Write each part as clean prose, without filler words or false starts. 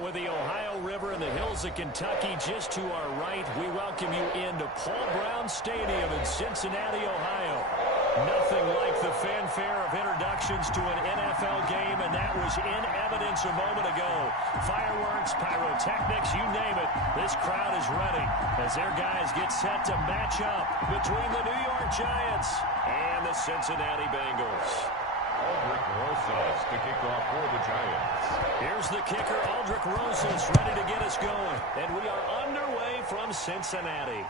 With the Ohio River and the hills of Kentucky just to our right, we welcome you into Paul Brown Stadium in Cincinnati, Ohio. Nothing like the fanfare of introductions to an NFL game, and that was in evidence a moment ago. Fireworks, pyrotechnics, you name it. This crowd is ready as their guys get set to match up between the New York Giants and the Cincinnati Bengals. Aldrick Rosas to kick off for the Giants. Here's the kicker, Aldrick Rosas, ready to get us going. And we are underway from Cincinnati.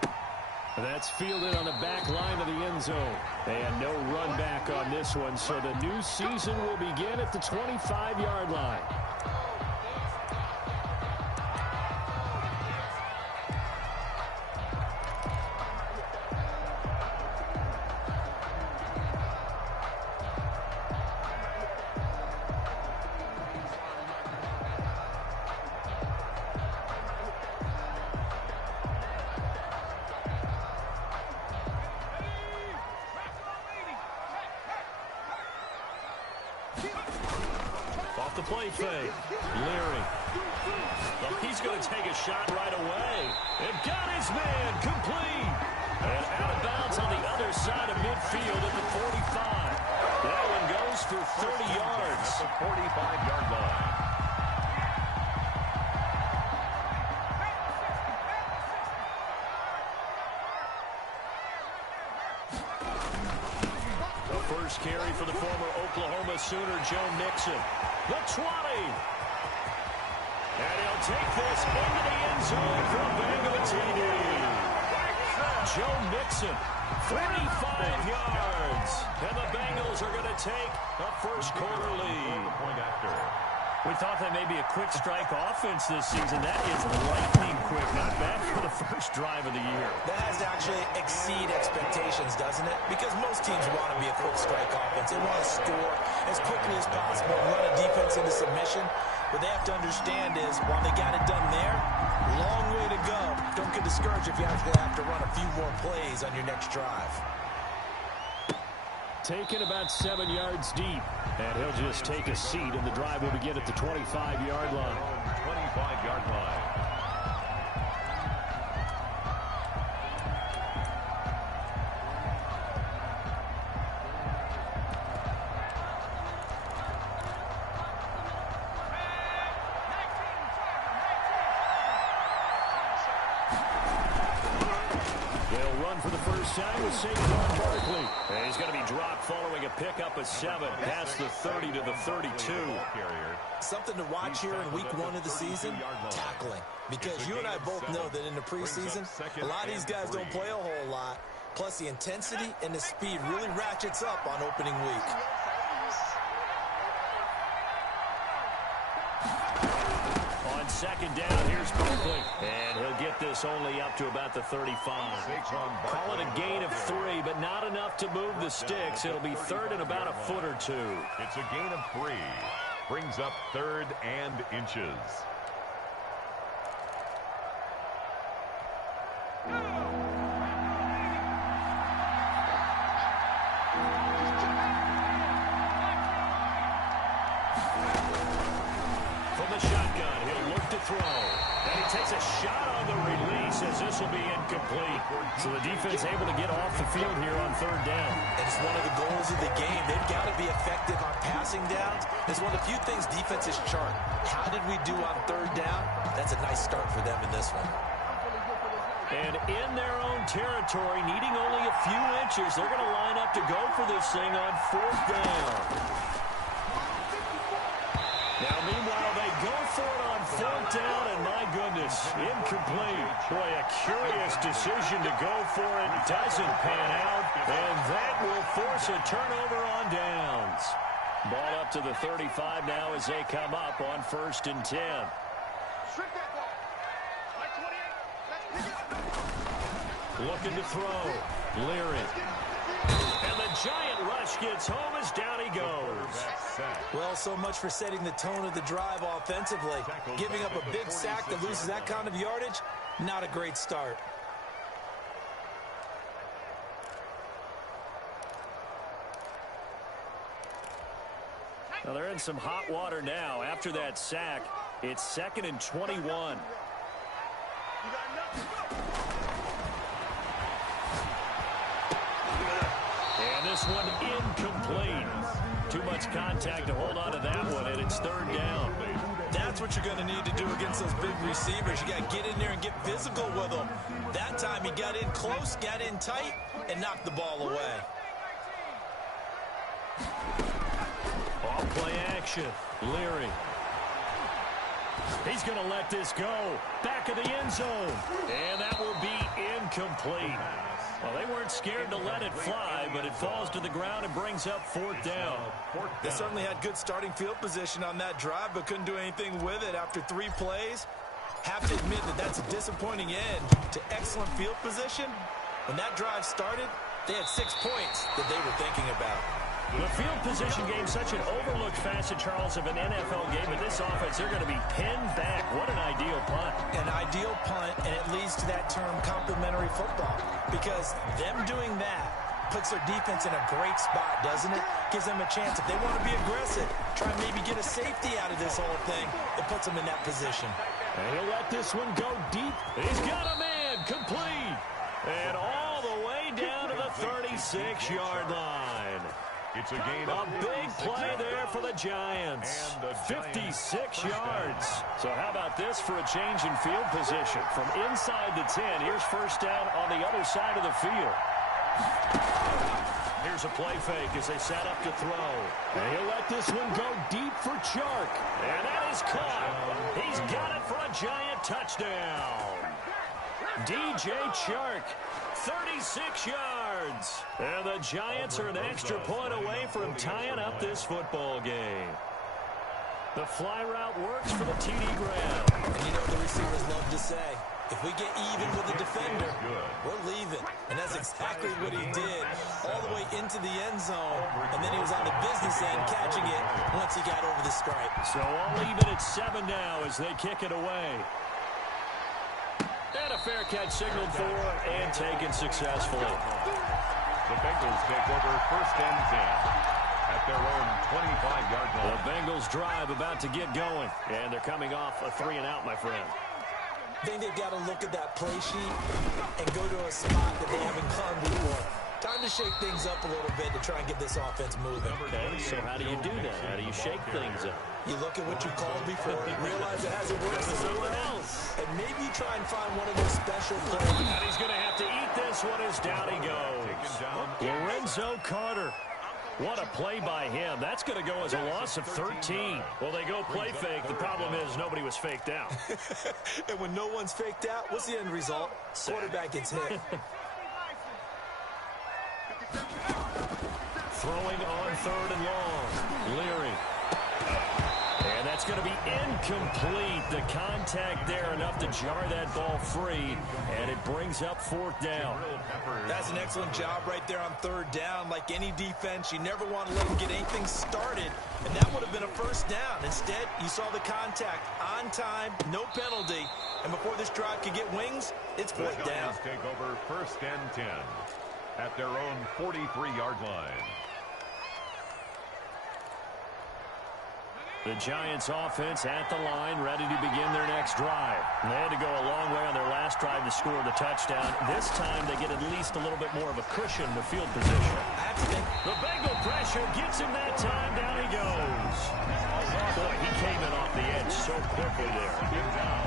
That's fielded on the back line of the end zone. And no run back on this one, so the new season will begin at the 25-yard line. Off the play fake. Leary. Oh, he's going to take a shot right away. And got his man complete. And out of bounds on the other side of midfield at the 45. That one goes for 30 yards. At the 45-yard line. The first carry for the former Oklahoma Sooner, Joe Mixon. The 20. And he'll take this into the end zone for a Bengal TD. Joe Mixon, 45 yards. And the Bengals are going to take a first quarter lead. Point after. We thought that may be a quick strike offense this season. That is lightning quick. Not bad for the first drive of the year. That has to actually exceed expectations, doesn't it? Because most teams want to be a quick strike offense. They want to score as quickly as possible and run a defense into submission. What they have to understand is, while they got it done there, long way to go. Don't get discouraged if you actually have to run a few more plays on your next drive. Taken about 7 yards deep. And he'll just take a seat, and the drive will begin at the 25-yard line. 25-yard line. They'll run for the first time with Saquon Barkley. And he's going to be dropped following a pickup of 7 past the 30 to the 32. Something to watch here in week 1 of the season, tackling. Because you and I both know that in the preseason, a lot of these guys don't play a whole lot. Plus, the intensity and the speed really ratchets up on opening week. On second down, here's Barkley. And he'll get this only up to about the 35. Call it a gain of 3, but not enough to move the sticks. It'll be third and about a foot or 2. It's a gain of 3. Brings up 3rd and inches. From the shotgun, he'll look to throw. And he takes a shot on the release as this will be incomplete. So the defense able to get off the field here on 3rd down. And it's one of the goals of the game. They've got to be effective on passing downs. It's one of the few things defenses chart. How did we do on 3rd down? That's a nice start for them in this one. And in their own territory, needing only a few inches, they're going to line up to go for this thing on 4th down. Now, meanwhile, they go for it on 4th down, and my goodness, incomplete. Boy, a curious decision to go for it. Doesn't pan out, and that will force a turnover on downs. Ball up to the 35 now as they come up on 1st and 10. Looking to throw. Leary. And the giant rush gets home as down he goes. Well, so much for setting the tone of the drive offensively. Giving up a big sack that loses that kind of yardage, not a great start. Well, they're in some hot water now after that sack. It's 2nd and 21. And this one incomplete. Too much contact to hold on to that one, and it's 3rd down. That's what you're going to need to do against those big receivers. You got to get in there and get physical with them. That time he got in close, got in tight, and knocked the ball away. Off play action. Leary. He's going to let this go. Back of the end zone. And that will be incomplete. Well, they weren't scared to let it fly, but it falls to the ground and brings up 4th down. They certainly had good starting field position on that drive, but couldn't do anything with it after 3 plays. Have to admit that that's a disappointing end to excellent field position. When that drive started, they had 6 points that they were thinking about. The field position game, such an overlooked facet, Charles, of an NFL game. But this offense, they're going to be pinned back. What an ideal punt. An ideal punt, and it leads to that term complementary football. Because them doing that puts their defense in a great spot, doesn't it? Gives them a chance. If they want to be aggressive, try and maybe get a safety out of this whole thing, it puts them in that position. And he'll let this one go deep. He's got a man complete. And all the way down to the 36-yard line. It's a gain A big play there for the Giants. 56 yards. So how about this for a change in field position? From inside the 10, here's 1st down on the other side of the field. Here's a play fake as they set up to throw. And he'll let this one go deep for Chark. And that is caught. He's got it for a Giant touchdown. DJ Chark, 36 yards. And the Giants are an extra point away from tying up this football game. The fly route works for the TD grab. And you know what the receivers love to say? If we get even with the defender, we're leaving. And that's exactly what he did all the way into the end zone. And then he was on the business end catching it once he got over the stripe. So all even at 7 now as they kick it away. And a fair catch signaled for and taken successfully. The Bengals take over 1st and 10 at their own 25-yard line. The Bengals drive about to get going. And they're coming off a 3-and-out, my friend. I think they've got to look at that play sheet and go to a spot that they haven't gone before. Time to shake things up a little bit to try and get this offense moving. Okay, so how do you do that? How do you shake things up? You look at what you called before, realize it hasn't worked for someone else, and maybe you try and find one of those special plays. And he's going to have to eat this one as down he goes. Lorenzo Carter. What a play by him. That's going to go as a loss of 13. Well, they go play fake. The problem is nobody was faked out. And when no one's faked out, what's the end result? Quarterback gets hit. Throwing on 3rd and long. Leary. And that's going to be incomplete. The contact there enough to jar that ball free. And it brings up 4th down. That's an excellent job right there on 3rd down. Like any defense, you never want to let them get anything started. And that would have been a 1st down. Instead, you saw the contact on time, no penalty. And before this drive could get wings, it's 4th down. Take over 1st and 10 at their own 43-yard line. The Giants offense at the line, ready to begin their next drive. And they had to go a long way on their last drive to score the touchdown. This time they get at least a little bit more of a cushion to field position. The Bengal pressure gets him that time. Down he goes. Boy, he came in off the edge so quickly there.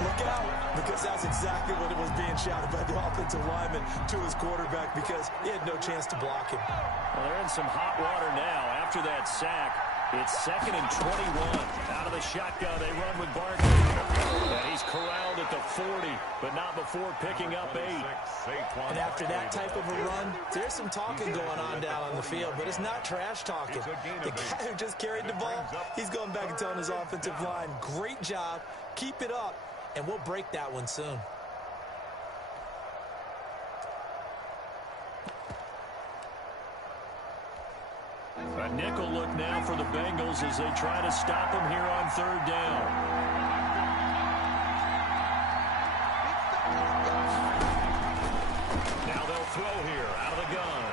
Look out, because that's exactly what it was being shouted by the offensive lineman to his quarterback, because he had no chance to block him. Well, they're in some hot water now after that sack. It's 2nd and 21. Out of the shotgun, they run with Barkley. And he's corralled at the 40, but not before picking up 8. And after that type of a run, there's some talking going on down on the field, but it's not trash talking. The guy who just carried the ball, he's going back and telling his offensive line, great job, keep it up, and we'll break that one soon. A nickel look now for the Bengals as they try to stop him here on 3rd down. Now they'll throw here out of the gun.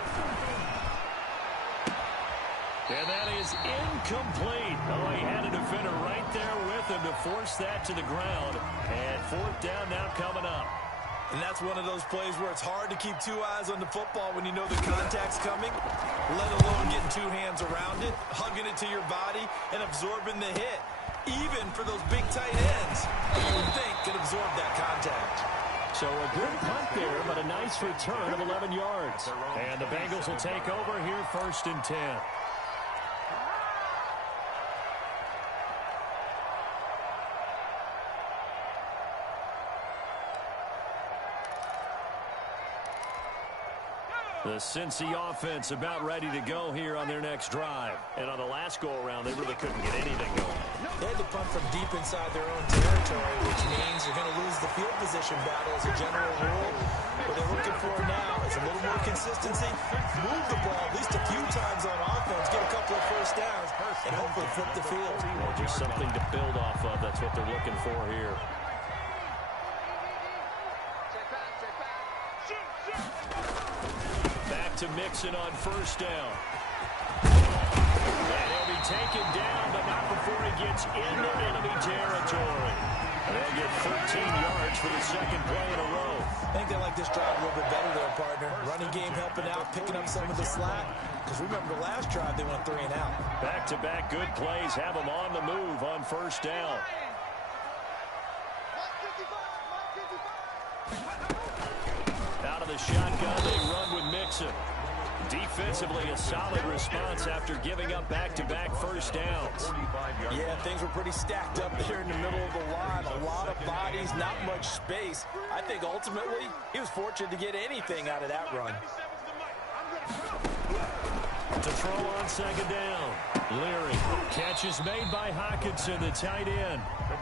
And that is incomplete. Oh, he had a defender right there with him to force that to the ground. And fourth down now coming up. And that's one of those plays where it's hard to keep two eyes on the football when you know the contact's coming, let alone getting two hands around it, hugging it to your body, and absorbing the hit. Even for those big tight ends, you would think could absorb that contact. So a good punt there, but a nice return of 11 yards. And the Bengals will take over here, 1st and 10. The Cincy offense about ready to go here on their next drive. And on the last go-around, they really couldn't get anything going. They had to punt from deep inside their own territory, which means you're going to lose the field position battle as a general rule. What they're looking for now is a little more consistency, move the ball at least a few times on offense, get a couple of first downs, and hopefully flip the field. Well, just something to build off of. That's what they're looking for here. Back to Mixon on 1st down. And he'll be taken down, but not before he gets into enemy territory. They'll get 13 yards for the second play in a row. I think they like this drive a little bit better there, partner. Running game helping out, picking up some of the slack. Because remember, the last drive they went 3 and out. Back-to-back good plays have them on the move on 1st down. Out of the shotgun, they run with Mixon. Defensively, a solid response after giving up back-to-back first downs. Yeah, things were pretty stacked up there in the middle of the line. A lot of bodies, not much space. I think ultimately, he was fortunate to get anything out of that run. To throw on 2nd down. Leary. Catch is made by Hockenson, the tight end.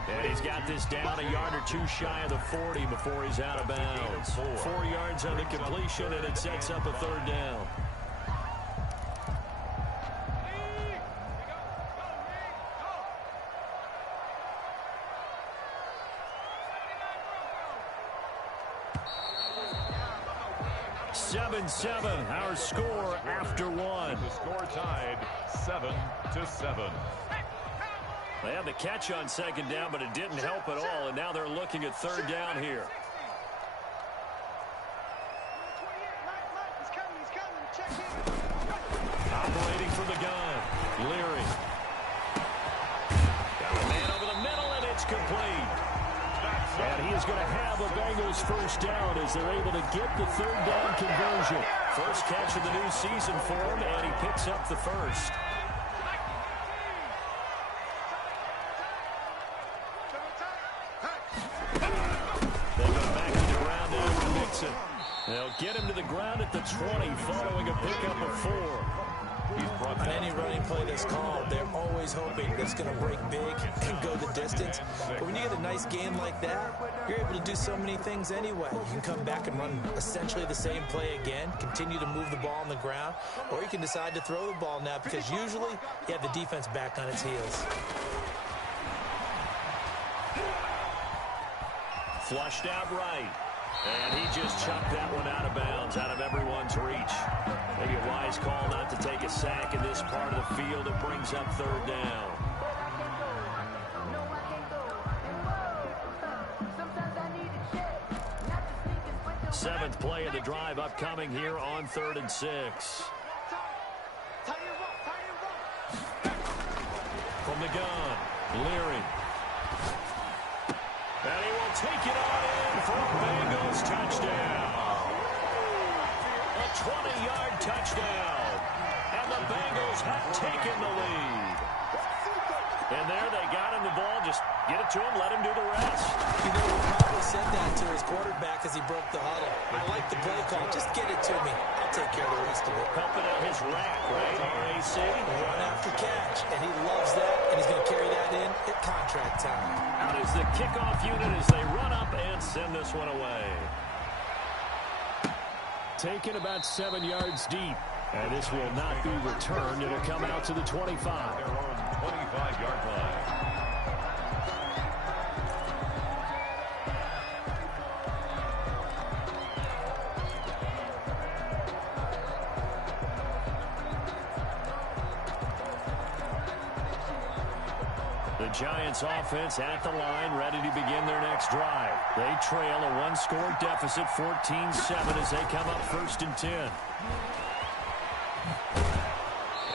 And he's got this down a yard or two shy of the 40 before he's out of bounds. 4 yards on the completion, and it sets up a 3rd down. Seven, our score after one. The score tied 7-7. They had the catch on 2nd down, but it didn't help at all, and now they're looking at 3rd down here. Operating from the gun, Leary. Got a man over the middle, and it's complete. And he is going to have a Bengals 1st down as they're able to get the 3rd down conversion. First catch of the new season for him, and he picks up the 1st. They go back to the ground now for Mixon. They'll get him to the ground at the 20 following a pickup of 4. On any running play that's called, they're always hoping that it's going to break big and go the distance. But when you get a nice game like that, you're able to do so many things anyway. You can come back and run essentially the same play again, continue to move the ball on the ground, or you can decide to throw the ball now because usually you have the defense back on its heels. Flushed out right. And he just chucked that one out of bounds, out of everyone's reach. Maybe a wise call not to take a sack in this part of the field. It brings up 3rd down. Seventh play of the drive upcoming here on 3rd and 6. From the gun, Leary. And he will take it on in for a Bengals touchdown. A 20-yard touchdown. And the Bengals have taken the lead. And there they got him the ball. Just get it to him, let him do the rest. You know, he probably said that to his quarterback as he broke the huddle. I like the play call. Just get it to me. I'll take care of the rest of it. Helping out his rack, right? RAC. Run after catch. And he loves that. And he's going to carry that in at contract time. Out is the kickoff unit as they run up and send this one away. Taken about 7 yards deep. And this will not be returned. It'll come out to the 25. Their own 25-yard line. The Giants offense at the line, ready to begin their next drive. They trail a one-score deficit, 14-7, as they come up 1st and 10.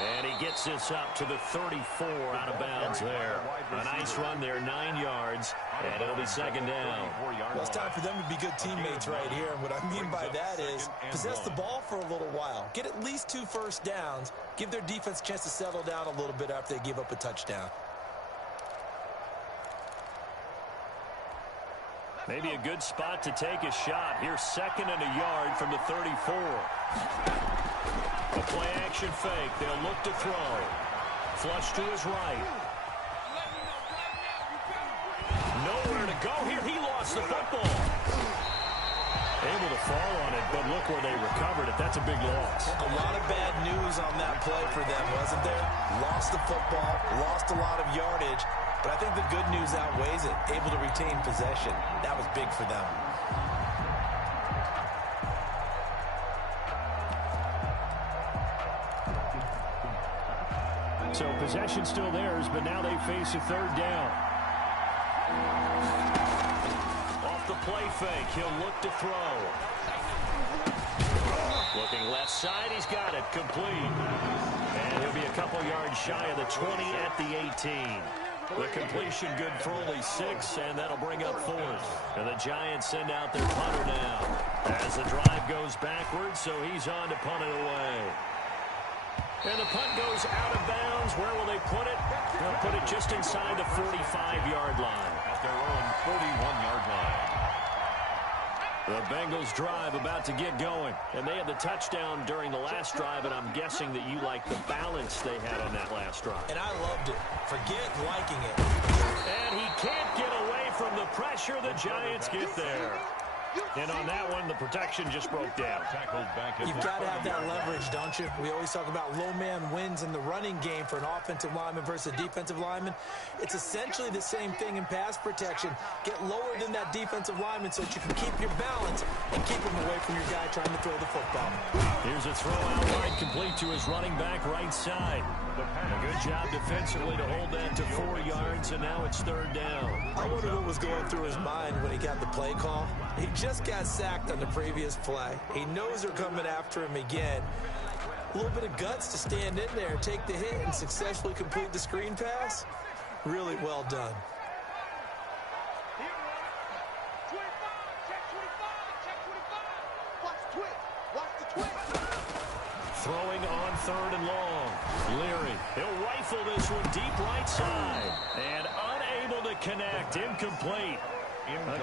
And he gets this up to the 34 out of bounds there. A nice run there, 9 yards, and it'll be 2nd down. Well, it's time for them to be good teammates right here. And what I mean by that is possess the ball for a little while. Get at least 2 first downs. Give their defense a chance to settle down a little bit after they give up a touchdown. Maybe a good spot to take a shot. Here's 2nd and a yard from the 34. A play-action fake. They'll look to throw. Flush to his right. Nowhere to go here. He lost the football. Able to fall on it, but look where they recovered it. That's a big loss. A lot of bad news on that play for them, wasn't there? Lost the football, lost a lot of yardage, but I think the good news outweighs it. Able to retain possession. That was big for them. So possession still theirs, but now they face a 3rd down. Off the play fake, he'll look to throw. Looking left side, he's got it, complete. And he'll be a couple yards shy of the 20 at the 18. The completion good for only 6, and that'll bring up 4th. And the Giants send out their punter now. As the drive goes backwards, so he's on to punt it away. And the punt goes out of bounds. Where will they put it? They'll put it just inside the 45-yard line. At their own 41-yard line. The Bengals drive about to get going. And they had the touchdown during the last drive, and I'm guessing that you like the balance they had on that last drive. And I loved it. Forget liking it. And he can't get away from the pressure. The Giants get there. And on that one, the protection just broke down. Tackled back at You've got to have that leverage, don't you? We always talk about low man wins in the running game for an offensive lineman versus a defensive lineman. It's essentially the same thing in pass protection. Get lower than that defensive lineman so that you can keep your balance and keep him away from your guy trying to throw the football. Here's a throw out wide, complete to his running back right side. A good job defensively to hold that to 4 yards, and now it's 3rd down. I wonder what was going through his mind when he got the play call. He just got sacked on the previous play. He knows they're coming after him again. A little bit of guts to stand in there, take the hit, and successfully complete the screen pass. Really well done. Throwing on 3rd and long. Leary, he'll rifle this one deep right side. And unable to connect. Incomplete.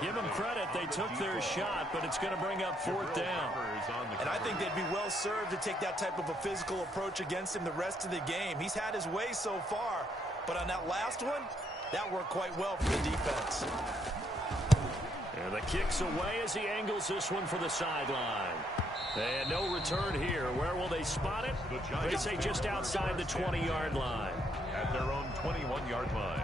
Give them credit. They took their shot, but it's going to bring up 4th down. And I think they'd be well served to take that type of a physical approach against him the rest of the game. He's had his way so far, but on that last one, that worked quite well for the defense. And the kick's away as he angles this one for the sideline. And no return here. Where will they spot it? They say just outside the 20-yard line. At their own 21-yard line.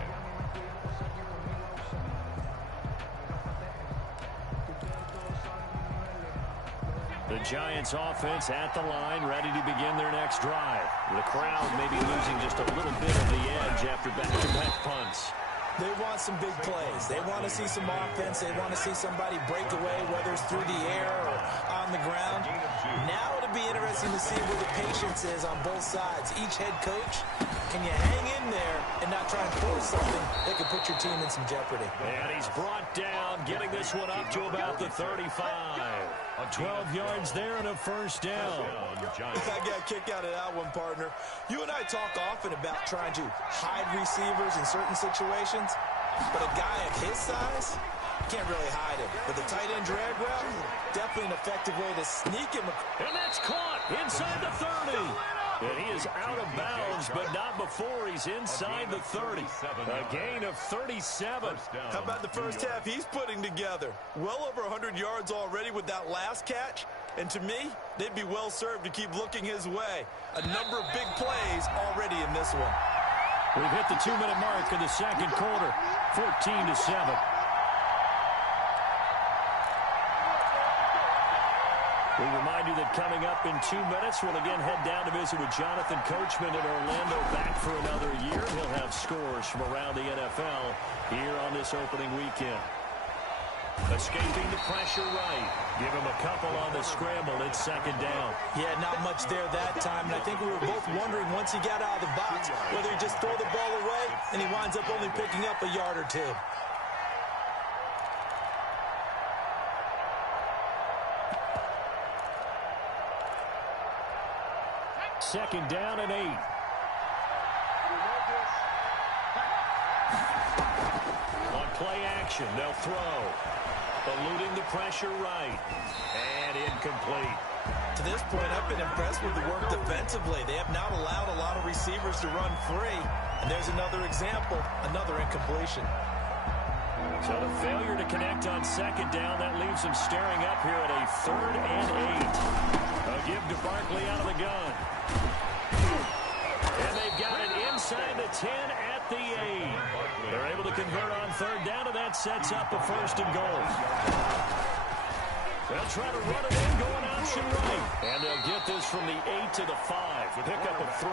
The Giants offense at the line, ready to begin their next drive. The crowd may be losing just a little bit of the edge after back-to-back punts. They want some big plays. They want to see some offense. They want to see somebody break away, whether it's through the air or on the ground. Now it'll be interesting to see where the patience is on both sides. Each head coach, can you hang in there and not try and force something that could put your team in some jeopardy? And he's brought down, getting this one up to about the 35. 12 yards there and a 1st down. I got a kick out of that one, partner. You and I talk often about trying to hide receivers in certain situations, but a guy of his size can't really hide him. But the tight end drag route, definitely an effective way to sneak him. And that's caught inside the 30. And he is out of bounds, but not before he's inside the 30. A gain of 37. How about the first half he's putting together? Well over 100 yards already with that last catch. And to me, they'd be well served to keep looking his way. A number of big plays already in this one. We've hit the 2-minute mark of the 2nd quarter, 14-7. We remind you that coming up in 2 minutes, we'll again head down to visit with Jonathan Coachman in Orlando, back for another year. He'll have scores from around the NFL here on this opening weekend. Escaping the pressure right. Give him a couple on the scramble. It's second down. Yeah, not much there that time. And I think we were both wondering once he got out of the box whether he just throw the ball away and he winds up only picking up a yard or two. Second down and 8. On play action, they'll throw. Eluding the pressure right. And incomplete. To this point, I've been impressed with the work defensively. They have not allowed a lot of receivers to run free. And there's another example, another incompletion. So the failure to connect on second down, that leaves them staring up here at a 3rd and 8. A give to Barkley out of the gun. And they've got it inside the 10 at the 8. They're able to convert on third down, and that sets up a 1st and goal. They'll try to run it in, going option right. And they'll get this from the 8 to the 5. Pick up a 3.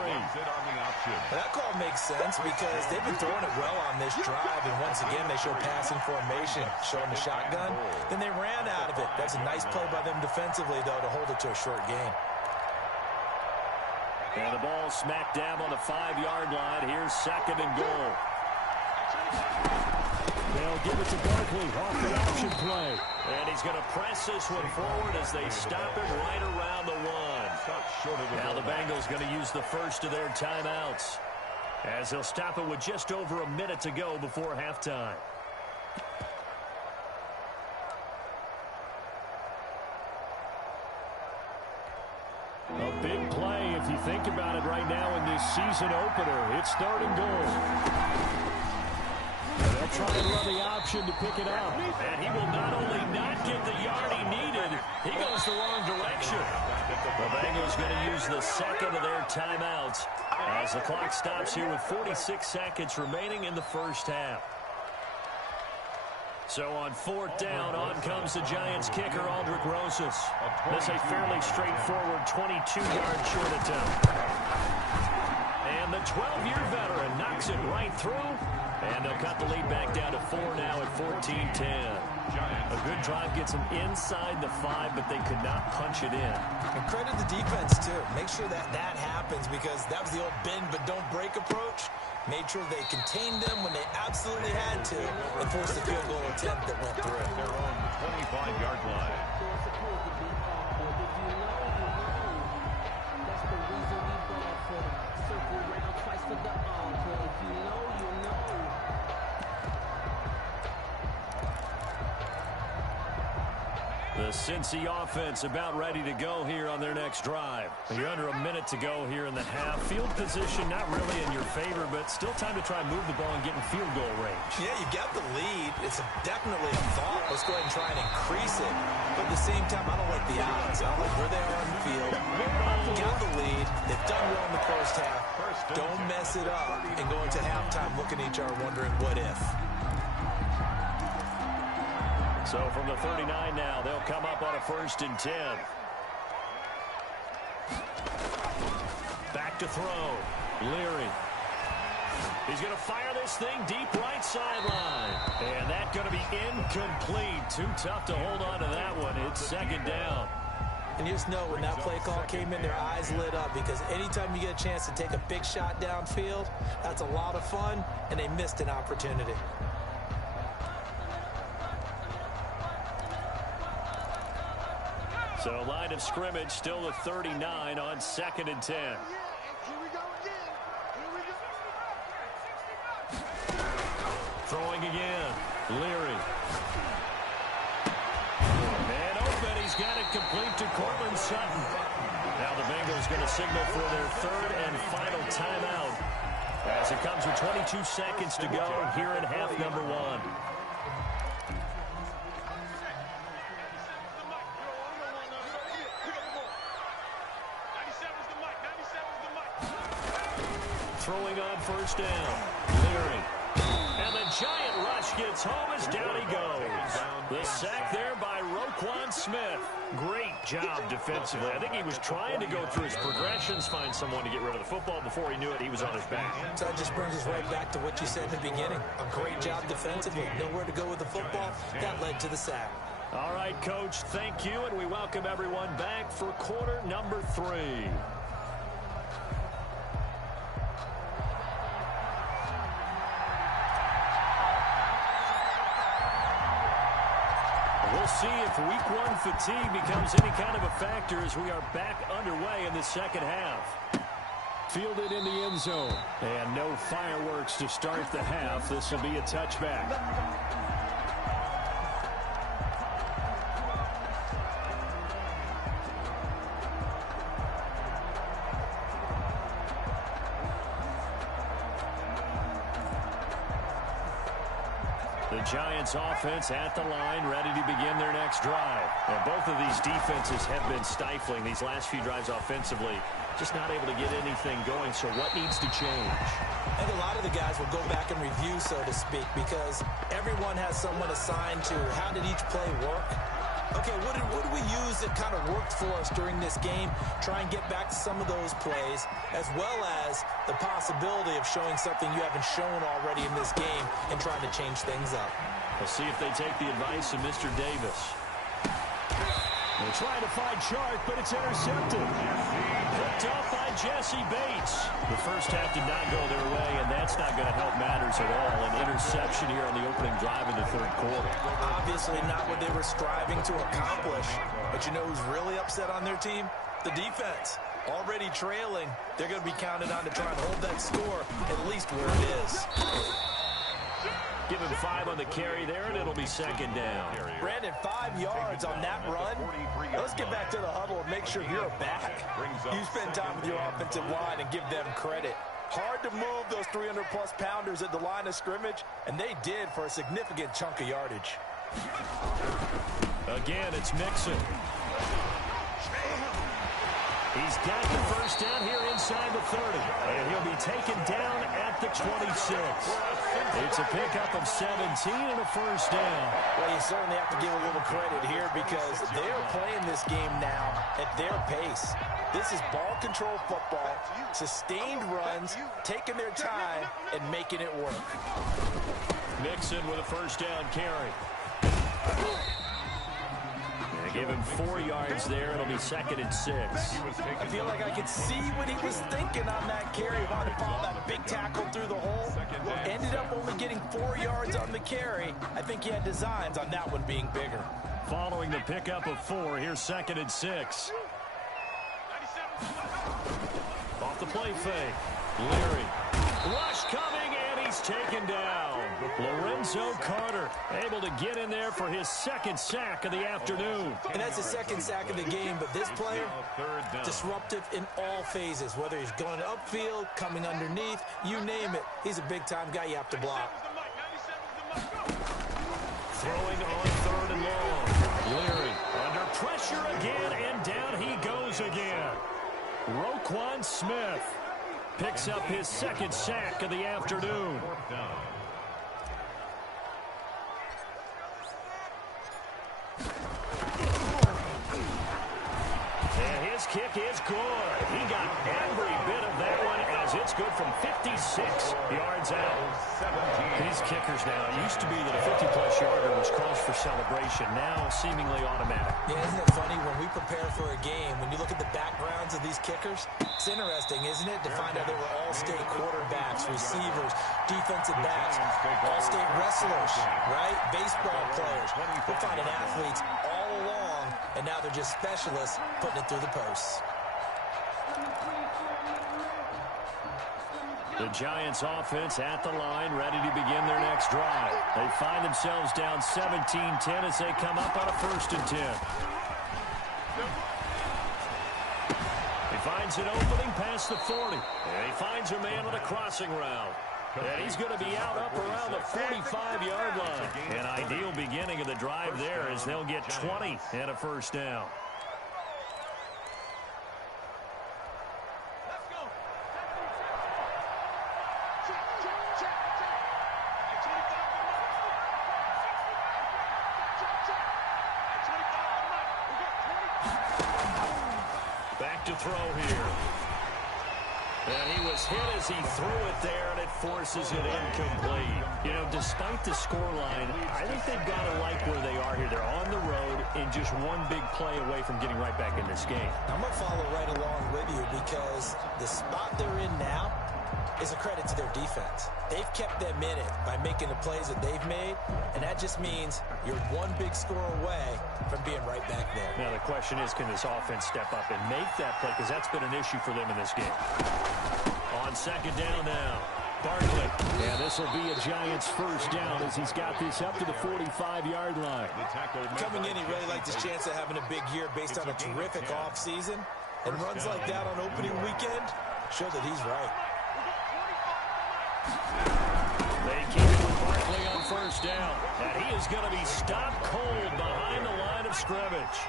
That call makes sense because they've been throwing it well on this drive, and once again they show passing formation, showing the shotgun. Then they ran out of it. That's a nice play by them defensively, though, to hold it to a short game. And the ball smack dab on the 5-yard line. Here's second and goal. They'll give it to Barkley off the option play. And he's going to press this one forward as they stop it right around the 1. Now the Bengals going to use the first of their timeouts, as they'll stop it with just over a minute to go before halftime. A big play if you think about it right now in this season opener. It's 3rd and goal. They'll try and run the option to pick it up. And he will not only not get the yard he needed, he goes the wrong direction. The Bengals going to use the second of their timeouts as the clock stops here with 46 seconds remaining in the first half. So on 4th down, on comes the Giants kicker, Aldrick Rosas. This a fairly straightforward 22-yard short attempt. And the 12-year veteran knocks it right through. And they'll cut the lead back down to 4 now at 14-10. A good drive gets them inside the 5, but they could not punch it in. And credit the defense, too. Make sure that happens, because that was the old bend but don't break approach. Made sure they contained them when they absolutely had to and forced the field goal attempt that went through. Their own 25-yard line. The Cincy offense about ready to go here on their next drive. You're under a minute to go here in the half. Field position not really in your favor, but still time to try and move the ball and get in field goal range. Yeah, you got the lead. It's definitely a thought. Let's go ahead and try and increase it. But at the same time, I don't like the odds. I don't like where they are on the field. Got the lead. They've done well in the first half. Don't mess it up and go into halftime looking at each other wondering what if. So from the 39 now, they'll come up on a 1st and 10. Back to throw. Leary. He's going to fire this thing deep right sideline. And that's going to be incomplete. Too tough to hold on to that one. It's second down. And you just know when that play call came in, their eyes lit up, because anytime you get a chance to take a big shot downfield, that's a lot of fun, and they missed an opportunity. So line of scrimmage still the 39 on 2nd and 10. Throwing again. Leary. And open. He's got it complete to Cortland Sutton. Now the Bengals going to signal for their 3rd and final timeout, as it comes with 22 seconds to go here in half number 1. Throwing on 1st down. Leary. And the giant rush gets home as down he goes. The sack there by Roquan Smith. Great job defensively. I think he was trying to go through his progressions, find someone to get rid of the football. Before he knew it, he was on his back. So that just brings us right back to what you said in the beginning. A great job defensively. Nowhere to go with the football. That led to the sack. All right, Coach, thank you, and we welcome everyone back for quarter number 3. We'll see if week 1 fatigue becomes any kind of a factor as we are back underway in the second half. Fielded in the end zone. And no fireworks to start the half. This will be a touchback. The Giants offense at the line, ready to begin their next drive. And both of these defenses have been stifling these last few drives offensively. Just not able to get anything going, so what needs to change? I think a lot of the guys will go back and review, so to speak, because everyone has someone assigned to how did each play work. Okay, what did we use that kind of worked for us during this game? Try and get back to some of those plays, as well as the possibility of showing something you haven't shown already in this game and trying to change things up. We'll see if they take the advice of Mr. Davis. They're trying to find Chark, but it's intercepted. Picked up by Jesse Bates. The first half did not go their way, and that's not going to help matters at all. An interception here on the opening drive of the third quarter. Obviously not what they were striving to accomplish. But you know who's really upset on their team? The defense. Already trailing. They're going to be counted on to try and hold that score at least where it is. Give him 5 on the carry there, and it'll be second down. Brandon, 5 yards on that run. Let's get back to the huddle and make sure you're back. You spend time with your offensive line and give them credit. Hard to move those 300-plus pounders at the line of scrimmage, and they did for a significant chunk of yardage. Again, it's Mixon. He's got the first down here inside the 30. And he'll be taken down at the 26. It's a pickup of 17 and a first down. Well, you certainly have to give a little credit here because they're playing this game now at their pace. This is ball control football, sustained runs, taking their time, and making it work. Mixon with a first down carry. Give him 4 yards there. It'll be second and 6. I feel like I could see what he was thinking on that carry. Wanted to follow that big tackle through the hole. Ended up only getting 4 yards on the carry. I think he had designs on that one being bigger. Following the pickup of 4, here's second and 6. Off the play fake. Leary. Rush coming, and he's taken down. Lorenzo Carter able to get in there for his second sack of the afternoon. And that's the second sack of the game, but this player, disruptive in all phases, whether he's going upfield, coming underneath, you name it. He's a big-time guy you have to block. Throwing on 3rd and long. Leary under pressure again, and down he goes again. Roquan Smith picks up his second sack of the afternoon. And his kick is good. He got every bit of that one as it's good from 56 yards out. These kickers now, it used to be that a 50-plus yarder was cause for celebration. Now seemingly automatic. Yeah, isn't it funny when we prepare for a game, when you look at the backgrounds of these kickers, it's interesting, isn't it, to find out they were all-state quarterbacks, receivers, defensive backs, all-state wrestlers, right? Baseball players. We're finding athletes all along, and now they're just specialists putting it through the posts. The Giants offense at the line, ready to begin their next drive. They find themselves down 17-10 as they come up on a 1st and 10. He finds an opening past the 40. And he finds a man on a crossing route. And he's going to be out up around the 45-yard line. An ideal beginning of the drive there as they'll get 20 and a first down. look to throw here. And he was hit as he threw it there, and it forces it incomplete. You know, despite the scoreline, I think they've got to like where they are here. They're on the road and just one big play away from getting right back in this game. I'm going to follow right along with you because the spot they're in now is a credit to their defense. They've kept them in it by making the plays that they've made, and that just means you're one big score away from being right back there. Now, the question is, can this offense step up and make that play? Because that's been an issue for them in this game. On second down now, Barkley. Yeah, this will be a Giants first down as he's got this up to the 45-yard line. Coming in, he really liked his chance of having a big year based on a terrific offseason. And runs like that on opening weekend show that he's right. They keep it with Barkley on first down. And he is going to be stopped cold behind the line of scrimmage.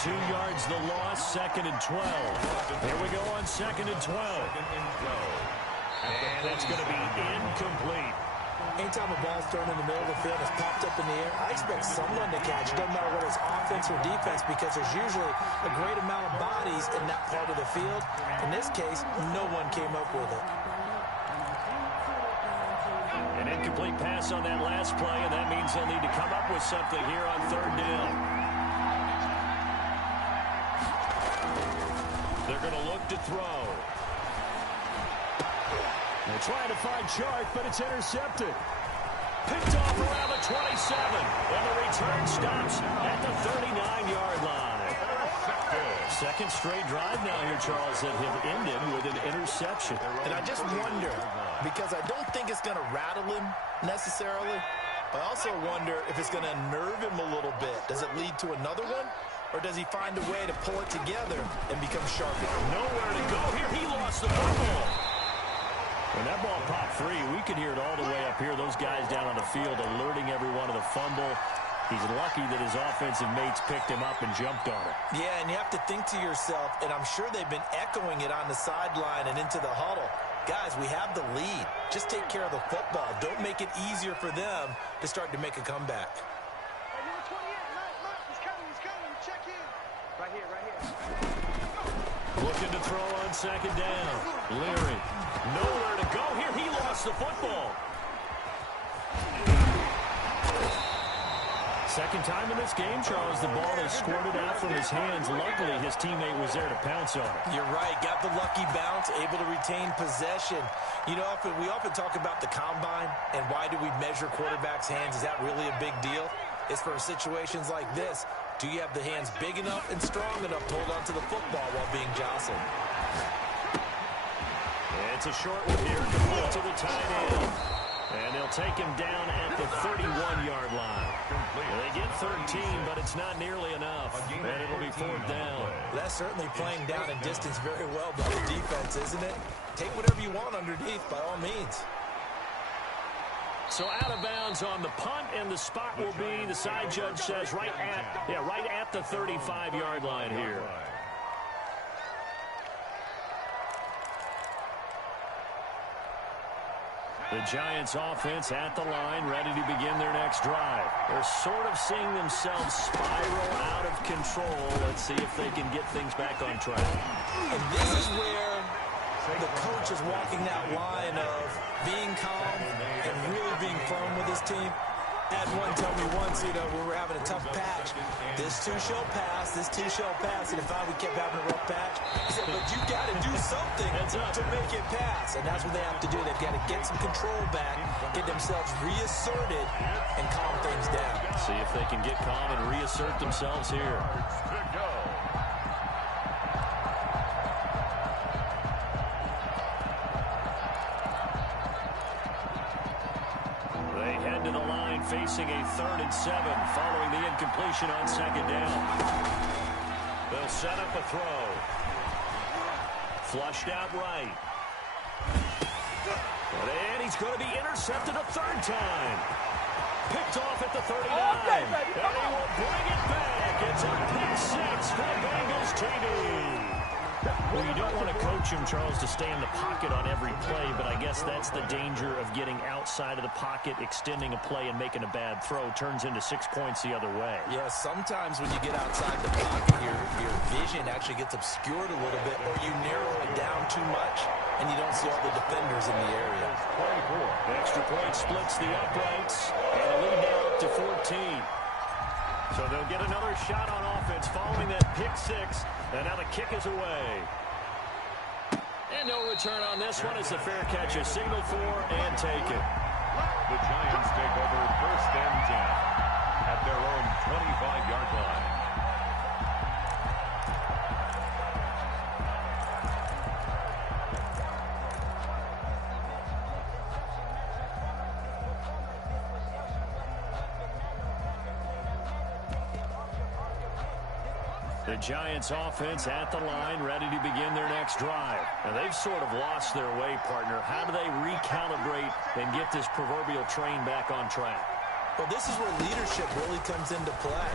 2 yards the loss, 2nd and 12. Here we go on 2nd and 12. And it's going to be incomplete. Anytime a ball's thrown in the middle of the field, it's popped up in the air, I expect someone to catch it. Doesn't matter whether it's offense or defense, because there's usually a great amount of bodies in that part of the field. In this case, no one came up with it. An incomplete pass on that last play, and that means they'll need to come up with something here on 3rd down. They're going to look to throw. They're trying to find Chark, but it's intercepted. Picked off around the 27, and the return stops at the 39-yard line. Second straight drive now here, Charles, that have ended with an interception. And I just wonder, because I don't think it's going to rattle him necessarily, I also wonder if it's going to unnerve him a little bit. Does it lead to another one? Or does he find a way to pull it together and become sharper? Nowhere to go here. He lost the football. When that ball popped free, we could hear it all the way up here. Those guys down on the field alerting everyone of the fumble. He's lucky that his offensive mates picked him up and jumped on it. Yeah, and you have to think to yourself, and I'm sure they've been echoing it on the sideline and into the huddle. Guys, we have the lead. Just take care of the football. Don't make it easier for them to start to make a comeback. Looking to throw on 2nd down. Leary. Nowhere to go here. He lost the football. Second time in this game, Charles, the ball is squirted out from his hands. Luckily, his teammate was there to pounce on it. You're right. Got the lucky bounce, able to retain possession. You know, we often talk about the combine and why do we measure quarterbacks' hands. Is that really a big deal? It's for situations like this. Do you have the hands big enough and strong enough to hold on to the football while being jostled? It's a short one here, complete to the tight end. And they'll take him down at the 31-yard line. They get 13, but it's not nearly enough. And it'll be 4th down. That's certainly playing down in distance very well by the defense, isn't it? Take whatever you want underneath, by all means. So out of bounds on the punt, and the spot will be, the side judge says, right at the 35-yard line here. The Giants offense at the line, ready to begin their next drive. They're sort of seeing themselves spiral out of control. Let's see if they can get things back on track. And this is where the coach is walking that line of being calm and really being firm with his team. I had one tell me once, you know, when we were having a tough patch, this too shall pass, this too shall pass. And if we kept having a rough patch, he said, but you got to do something to make it pass. And that's what they have to do. They've got to get some control back, get themselves reasserted, and calm things down. See if they can get calm and reassert themselves here. Facing a 3rd and 7 following the incompletion on 2nd down. They'll set up a throw. Flushed out right. And he's going to be intercepted a 3rd time. Picked off at the 39. And he will bring it back. It's a pick 6 for Bengals TV. Well, you don't want to coach him, Charles, to stay in the pocket on every play, but I guess that's the danger of getting outside of the pocket, extending a play, and making a bad throw. Turns into 6 points the other way. Yeah, sometimes when you get outside the pocket, your vision actually gets obscured a little bit, or you narrow it down too much, and you don't see all the defenders in the area. The extra point splits the uprights, and a lead now up to 14. So they'll get another shot on offense following that pick six, and now the kick is away. And no return on this one as the fair catch is signaled for and taken. The Giants take over 1st and 10 at their own 25-yard line. The Giants offense at the line, ready to begin their next drive. Now, they've sort of lost their way, partner. How do they recalibrate and get this proverbial train back on track? Well, this is where leadership really comes into play.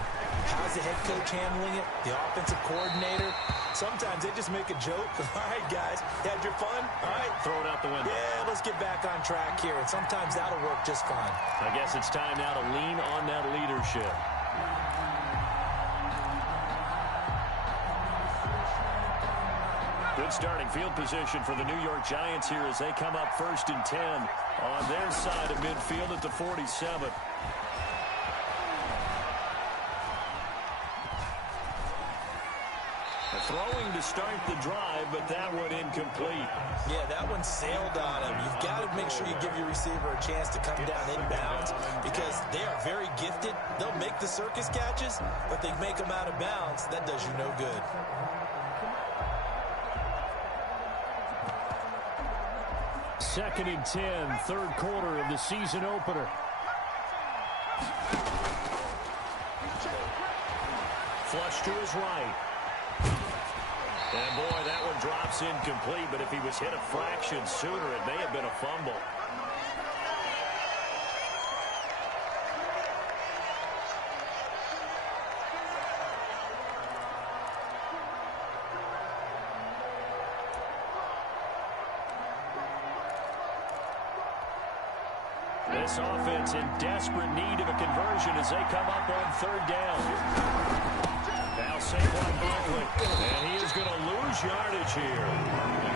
How's the head coach handling it? The offensive coordinator? Sometimes they just make a joke. All right, guys, had your fun? All right. Throw it out the window. Yeah, let's get back on track here. And sometimes that'll work just fine. I guess it's time now to lean on that leadership. Good starting field position for the New York Giants here as they come up 1st and 10 on their side of midfield at the 47. Throwing to start the drive, but that one incomplete. Yeah, that one sailed on him. You've got to make sure you give your receiver a chance to come down inbounds because they are very gifted. They'll make the circus catches, but they make them out of bounds. That does you no good. Second and 10, third quarter of the season opener. Flush to his right. And boy, that one drops incomplete, but if he was hit a fraction sooner, it may have been a fumble. This offense in desperate need of a conversion as they come up on 3rd down. Now Saquon Barkley, and he is going to lose yardage here.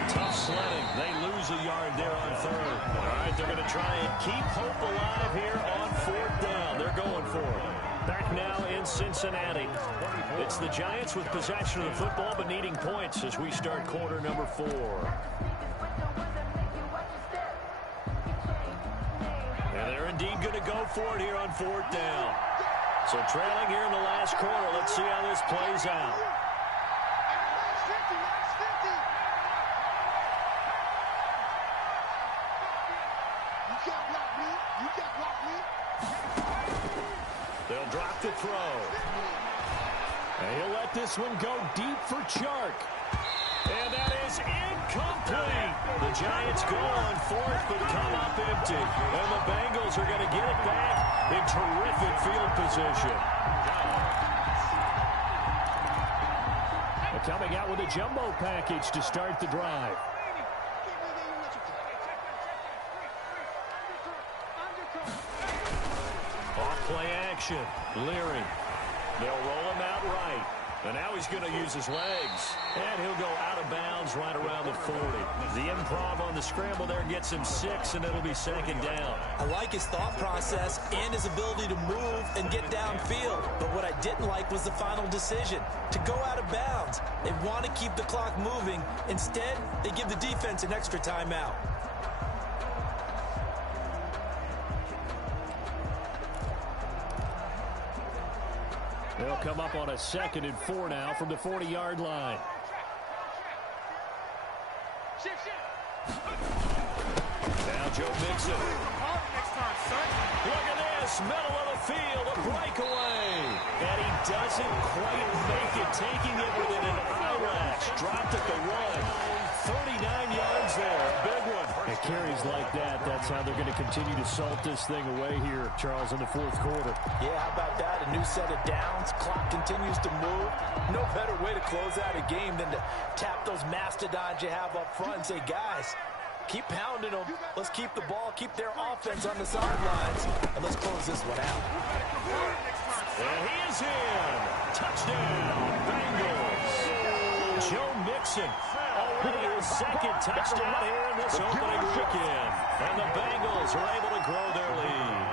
Tough sledding. They lose a yard there on 3rd. All right, they're going to try and keep hope alive here on 4th down. They're going for it. Back now in Cincinnati. It's the Giants with possession of the football but needing points as we start quarter number 4. And they're indeed going to go for it here on 4th down. So trailing here in the last quarter. Let's see how this plays out. They'll drop the throw. And he'll let this one go deep for Chark. And that is incomplete. The Giants go on 4th but come up empty. And the Bengals are going to get it back in terrific field position. They're coming out with a jumbo package to start the drive. Off play action. Leary. They'll roll him out right. And now he's going to use his legs. And he'll go out of bounds right around the 40. The improv on the scramble there gets him 6, and it'll be 2nd down. I like his thought process and his ability to move and get downfield. But what I didn't like was the final decision, to go out of bounds. They want to keep the clock moving. Instead, they give the defense an extra timeout. They'll come up on a 2nd and 4 now from the 40-yard line. Now Joe Mixon. Look at this, middle of the field, a breakaway. And he doesn't quite make it, taking it within an eyelash. Dropped at the 1. 39 yards there, a big one. And carries like that, that's how they're going to continue to salt this thing away here, Charles, in the fourth quarter. Yeah, how about that? A new set of downs. Clock continues to move. No better way to close out a game than to tap those mastodons you have up front and say, guys, keep pounding them. Let's keep the ball, keep their offense on the sidelines, and let's close this one out. And he is in. Touchdown, Bengals. Joe Mixon, already his second touchdown here in this opening weekend. And the Bengals are able to grow their lead.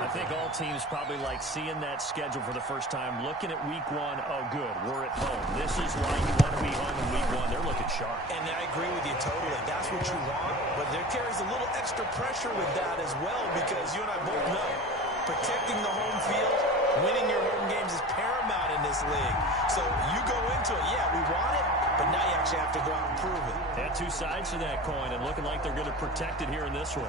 I think all teams probably like seeing that schedule for the first time, looking at week one. Oh, good, we're at home. This is why you want to be home in week one. They're looking sharp. And I agree with you totally. That's what you want. But there carries a little extra pressure with that as well, because you and I both know protecting the home field, winning your home games is paramount in this league. So you go into it, yeah, we want it, but now you actually have to go out and prove it. They had two sides to that coin, and looking like they're going to protect it here in this one.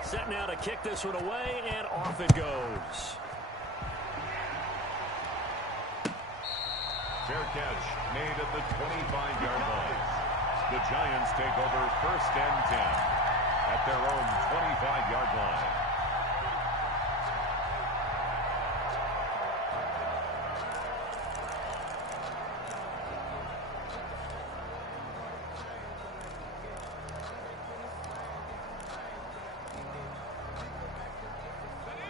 Set now to kick this one away, and off it goes. Fair catch made at the 25-yard line. The Giants take over first and 10 at their own 25-yard line.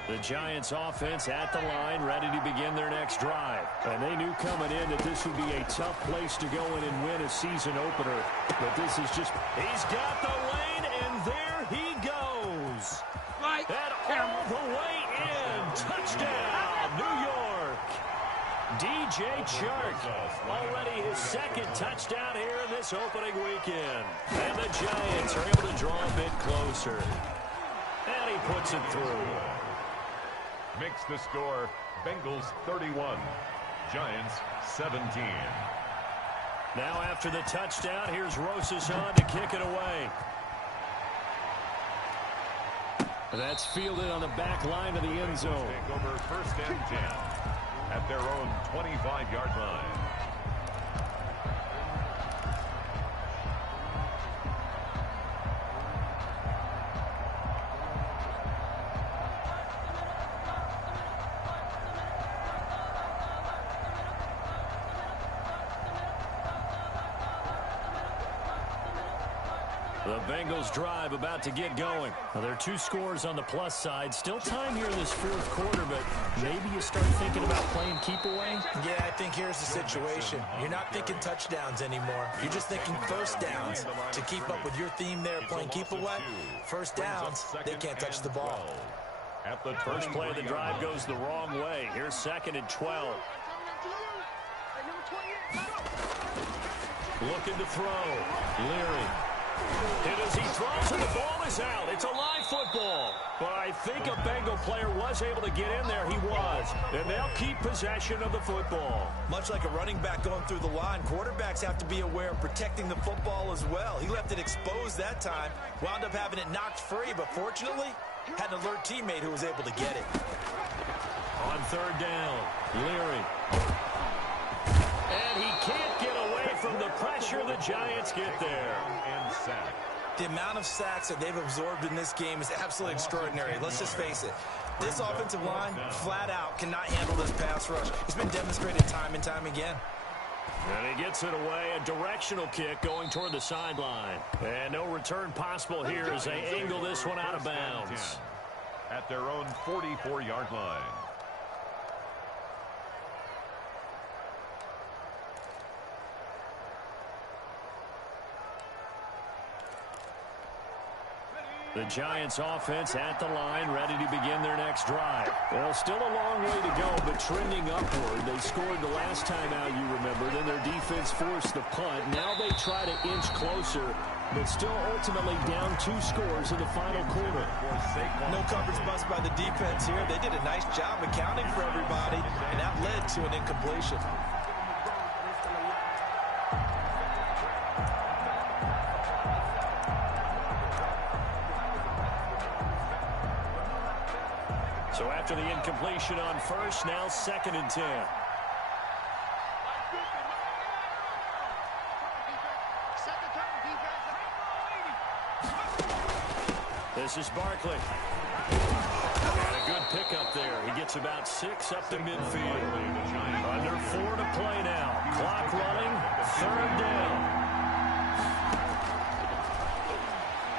The Giants offense at the line, ready to begin their next drive. And they knew coming in that this would be a tough place to go in and win a season opener. But this is just, he's got the lane, and there he goes. And all the way in. Touchdown, New York. DJ Chark, already his second touchdown here in this opening weekend. And the Giants are able to draw a bit closer. And he puts it through. Makes the score Bengals 31, Giants 17. Now after the touchdown, here's Rosas on to kick it away. That's fielded on the back line of the end zone. Take over first and 10 at their own 25-yard line. The Bengals drive about to get going. Well, there are two scores on the plus side. Still time here in this fourth quarter, but maybe you start thinking about playing keep away? Yeah, I think here's the situation. You're not thinking touchdowns anymore. You're just thinking first downs. To keep up with your theme there, playing keep away, first downs, they can't touch the ball. At the First play of the drive goes the wrong way. Here's second and 12. Looking to throw. Leary. And as he throws and the ball is out, it's a live football. But I think a Bengal player was able to get in there. He was. And they'll keep possession of the football. Much like a running back going through the line, quarterbacks have to be aware of protecting the football as well. He left it exposed that time, wound up having it knocked free, but fortunately, had an alert teammate who was able to get it. On third down, Leary. And he can't get away from the pressure. The Giants get there. The amount of sacks that they've absorbed in this game is absolutely extraordinary. Let's just face it. This offensive line, flat out, cannot handle this pass rush. It's been demonstrated time and time again. And he gets it away. A directional kick going toward the sideline. And no return possible here as they angle this one out of bounds. At their own 44-yard line. The Giants offense at the line, ready to begin their next drive. Well, still a long way to go, but trending upward. They scored the last time out, you remember. Then their defense forced the punt. Now they try to inch closer, but still ultimately down 2 scores in the final quarter. No coverage bust by the defense here. They did a nice job accounting for everybody, and that led to an incompletion. So after the incompletion on first, now second and 10. This is Barkley. And a good pickup there. He gets about 6 up to midfield. Under 4 to play now. Clock running. 3rd down.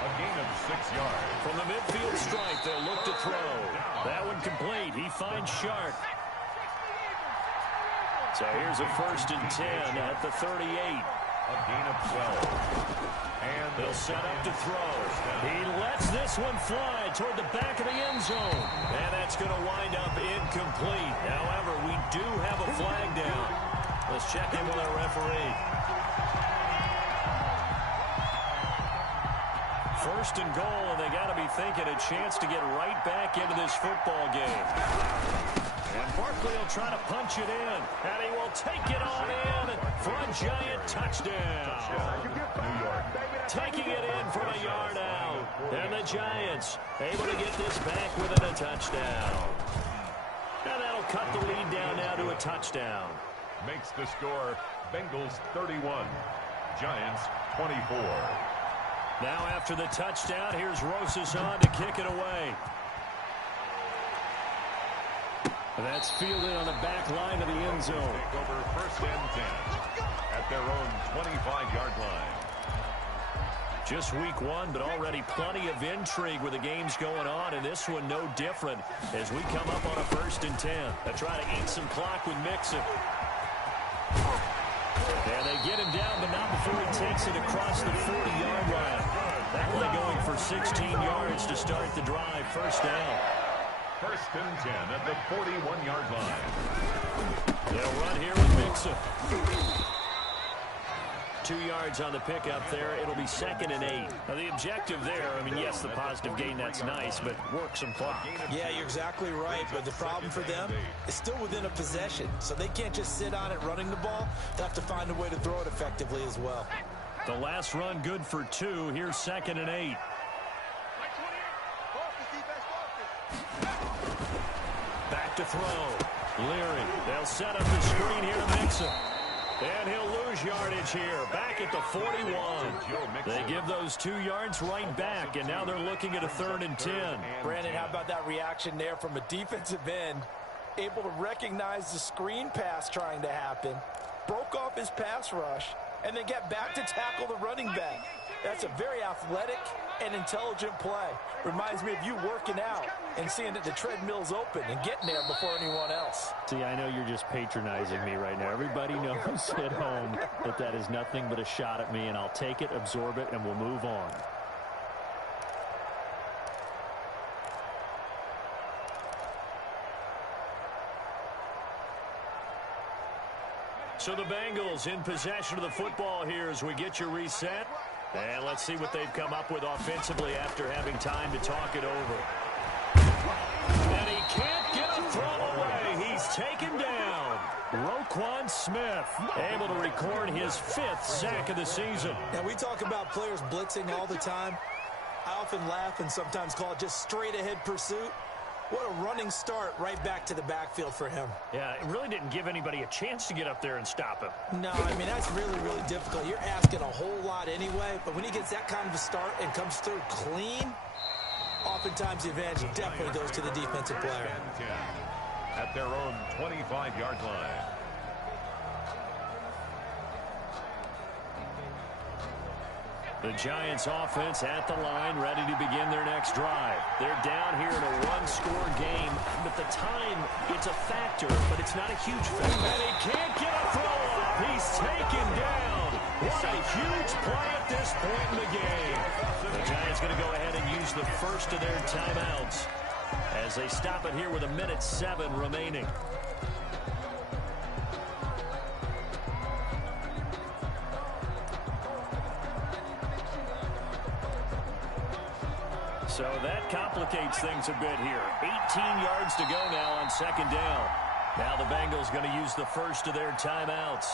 A gain of 6 yards. From the midfield stripe, they'll look to throw. That one complete. He finds Sharp. So here's a 1st and 10 at the 38. A gain of 12. And they'll set up to throw. He lets this one fly toward the back of the end zone. And that's going to wind up incomplete. However, we do have a flag down. Let's check in with our referee. 1st and goal, and they got to be thinking a chance to get right back into this football game. And Barkley will try to punch it in. And he will take it on in for a Giant touchdown. New York taking it in from a yard out. And the Giants able to get this back within a touchdown. And that'll cut the lead down now to a touchdown. Makes the score Bengals 31, Giants 24. Now after the touchdown, here's Rosas on to kick it away. And that's fielded on the back line of the end zone. Take over 1st and 10 at their own 25-yard line. Just week 1, but already plenty of intrigue with the games going on, and this one no different as we come up on a 1st and 10. They try to eat some clock with Mixon. And they get him down, but not before he takes it across the 40-yard line. That play going for 16 yards to start the drive. 1st down. 1st and 10 at the 41-yard line. They'll run here with Mixon. 2 yards on the pickup there. It'll be 2nd and 8. Now the objective there, I mean, yes, the positive gain, that's nice, but work some clock. Yeah, you're exactly right, but the problem for them is still within a possession, so they can't just sit on it running the ball. They have to find a way to throw it effectively as well. The last run good for 2. Here's 2nd and 8. Back to throw. Leary. They'll set up the screen here to Mixon. And he'll lose yardage here. Back at the 41. They give those 2 yards right back, and now they're looking at a 3rd and 10. Brandon, how about that reaction there from a defensive end? Able to recognize the screen pass trying to happen. Broke off his pass rush, and then get back to tackle the running back. That's a very athletic and intelligent play. Reminds me of you working out and seeing that the treadmill's open and getting there before anyone else. See, I know you're just patronizing me right now. Everybody knows at home that that is nothing but a shot at me, and I'll take it, absorb it, and we'll move on. So the Bengals in possession of the football here as we get you reset. And let's see what they've come up with offensively after having time to talk it over. And he can't get a throw away. He's taken down. Roquan Smith able to record his 5th sack of the season. Now, we talk about players blitzing all the time. I often laugh and sometimes call it just straight-ahead pursuit. What a running start right back to the backfield for him. Yeah, it really didn't give anybody a chance to get up there and stop him. No, I mean, that's really, really difficult. You're asking a whole lot anyway, but when he gets that kind of a start and comes through clean, oftentimes the advantage definitely goes to the defensive player. At their own 25-yard line. The Giants offense at the line, ready to begin their next drive. They're down here in a one-score game, but the time, it's a factor, but it's not a huge factor. And he can't get a throw up. He's taken down. What a huge play at this point in the game. The Giants going to go ahead and use the first of their timeouts as they stop it here with 1:07 remaining. So that complicates things a bit here. 18 yards to go now on 2nd down. Now the Bengals going to use the first of their timeouts.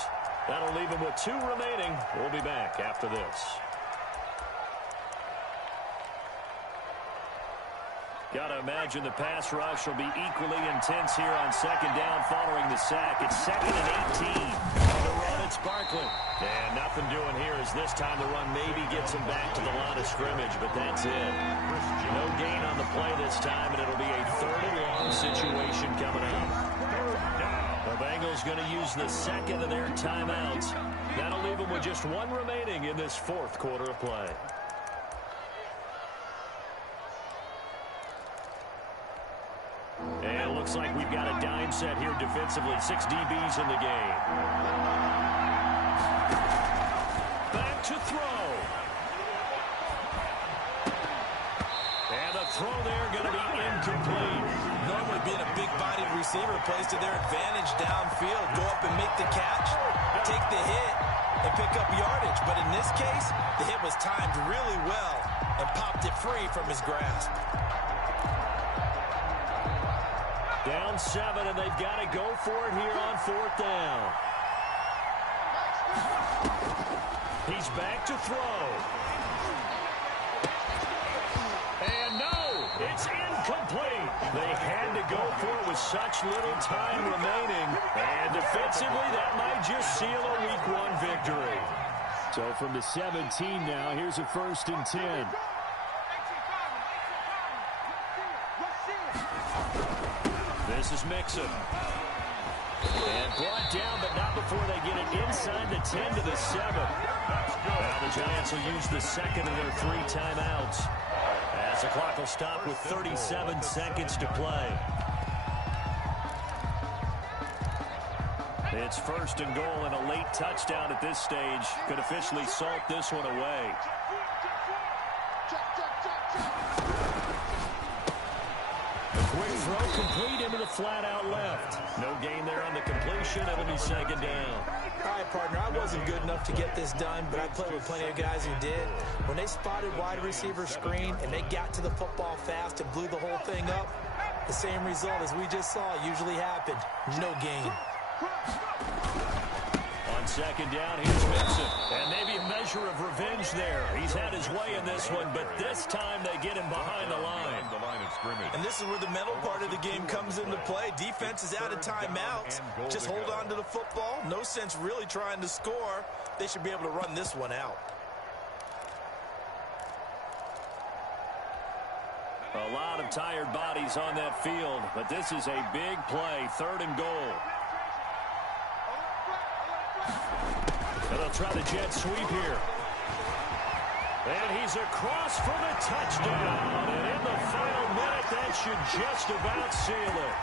That'll leave them with 2 remaining. We'll be back after this. Got to imagine the pass rush will be equally intense here on 2nd down following the sack. It's 2nd and 18. On the run, it's Barkley. And nothing doing here as this time the run maybe gets him back to the line of scrimmage, but that's it. No gain on the play this time, and it'll be a 3rd-and-long situation coming up. The Bengals going to use the second of their timeouts. That'll leave them with just 1 remaining in this 4th quarter of play. And it looks like we've got a dime set here defensively. 6 DBs in the game. Back to throw. And the throw there going to be incomplete. Normally being a big-bodied receiver plays to their advantage downfield. Go up and make the catch, take the hit, and pick up yardage. But in this case, the hit was timed really well and popped it free from his grasp. Down 7, and they've got to go for it here on 4th down. He's back to throw. And no, it's incomplete. They had to go for it with such little time remaining. And defensively, that might just seal a Week 1 victory. So from the 17 now, here's a 1st and 10. This is Mixon. And brought down, but not before they get it inside the 10 to the 7. Now the Giants will use the 2nd of their 3 timeouts. As the clock will stop with 37 seconds to play. It's 1st and goal, and a late touchdown at this stage could officially salt this one away. Quick throw complete into the flat out left. No gain there on the completion. It'll be 2nd down. All right, partner, I wasn't good enough to get this done, but I played with plenty of guys who did. When they spotted wide receiver screen and they got to the football fast and blew the whole thing up, the same result as we just saw usually happened. No gain. On 2nd down, here's Mixon. And maybe a measure of revenge there. He's had his way in this one, but this time they get him behind the line. And this is where the mental part of the game comes into play. Defense is out of timeouts. Just hold on to the football. No sense really trying to score. They should be able to run this one out. A lot of tired bodies on that field, but this is a big play. 3rd and goal. And they'll try the jet sweep here. And he's across for the touchdown. And in the final minute, that should just about seal it.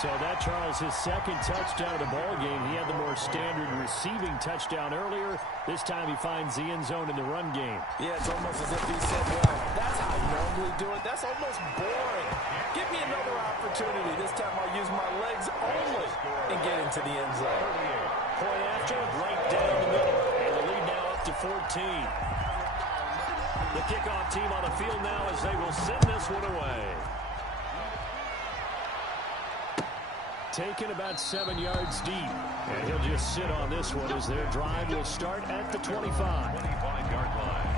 So that, Charles, his 2nd touchdown of the ball game. He had the more standard receiving touchdown earlier. This time he finds the end zone in the run game. Yeah, it's almost as if he said, well, that's how I normally do it. That's almost boring. Give me another opportunity. This time I'll use my legs only and get into the end zone. Point after, right down the middle. And the lead now up to 14. The kickoff team on the field now as they will send this one away. Taken about 7 yards deep. And he'll just sit on this one as their drive will start at the 25. 25-yard line.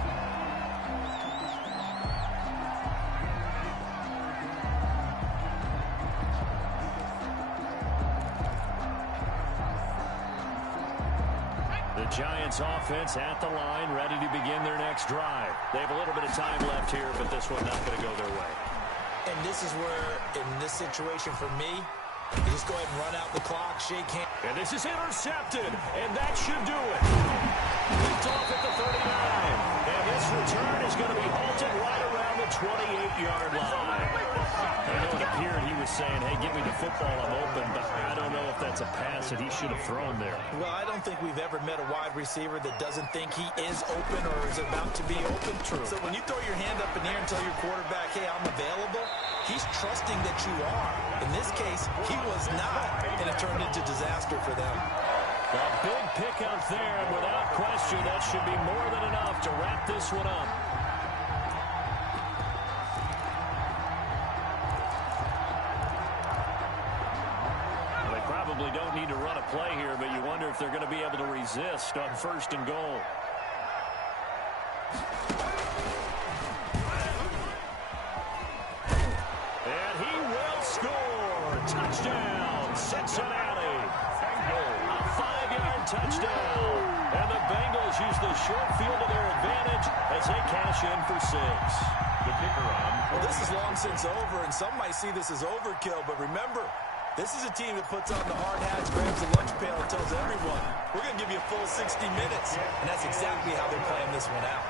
The Giants offense at the line, ready to begin their next drive. They have a little bit of time left here, but this one not going to go their way. And this is where, in this situation for me, you just go ahead and run out the clock, shake hands. And this is intercepted, and that should do it. Picked off at the 39. And this return is going to be halted right around the 28-yard line. I know it appeared he was saying, hey, give me the football, I'm open, but I don't know if that's a pass that he should have thrown there. Well, I don't think we've ever met a wide receiver that doesn't think he is open or is about to be open. True. So when you throw your hand up in the air and tell your quarterback, hey, I'm available, he's trusting that you are. In this case, he was not, and it turned into disaster for them. A big pickup there, and without question, that should be more than enough to wrap this one up. They probably don't need to run a play here, but you wonder if they're going to be able to resist on 1st and goal. And he will score. Touchdown, Cincinnati. A 5-yard touchdown. The kicker on. Well, this is long since over, and some might see this as overkill, but remember, this is a team that puts on the hard hats, grabs the lunch pail, and tells everyone, we're going to give you a full 60 minutes. And that's exactly how they're playing this one out.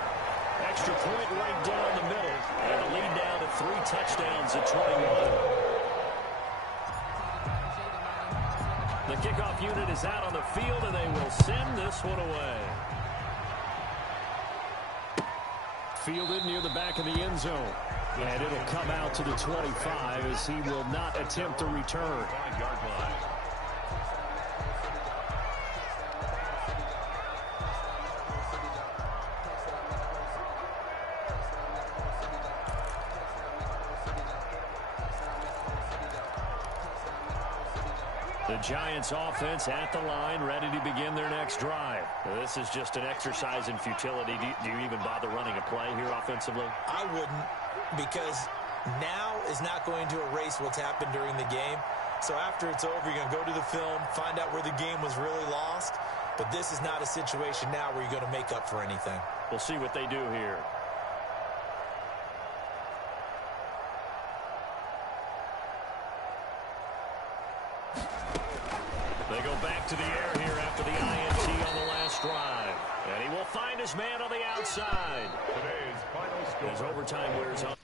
Extra point right down the middle. And a lead down to 3 touchdowns at 21. The kickoff unit is out on the field, and they will send this one away. Fielded near the back of the end zone. And it'll come out to the 25 as he will not attempt a return. 5-yard line. The Giants offense at the line, ready to begin their next drive. This is just an exercise in futility. Do you even bother running a play here offensively? I wouldn't, because now is not going to erase what's happened during the game. So after it's over, you're going to go to the film, find out where the game was really lost. But this is not a situation now where you're going to make up for anything. We'll see what they do here. They go back to the air here after the INT on the last drive. And he will find his man on the outside. Today's final score. As overtime wears on.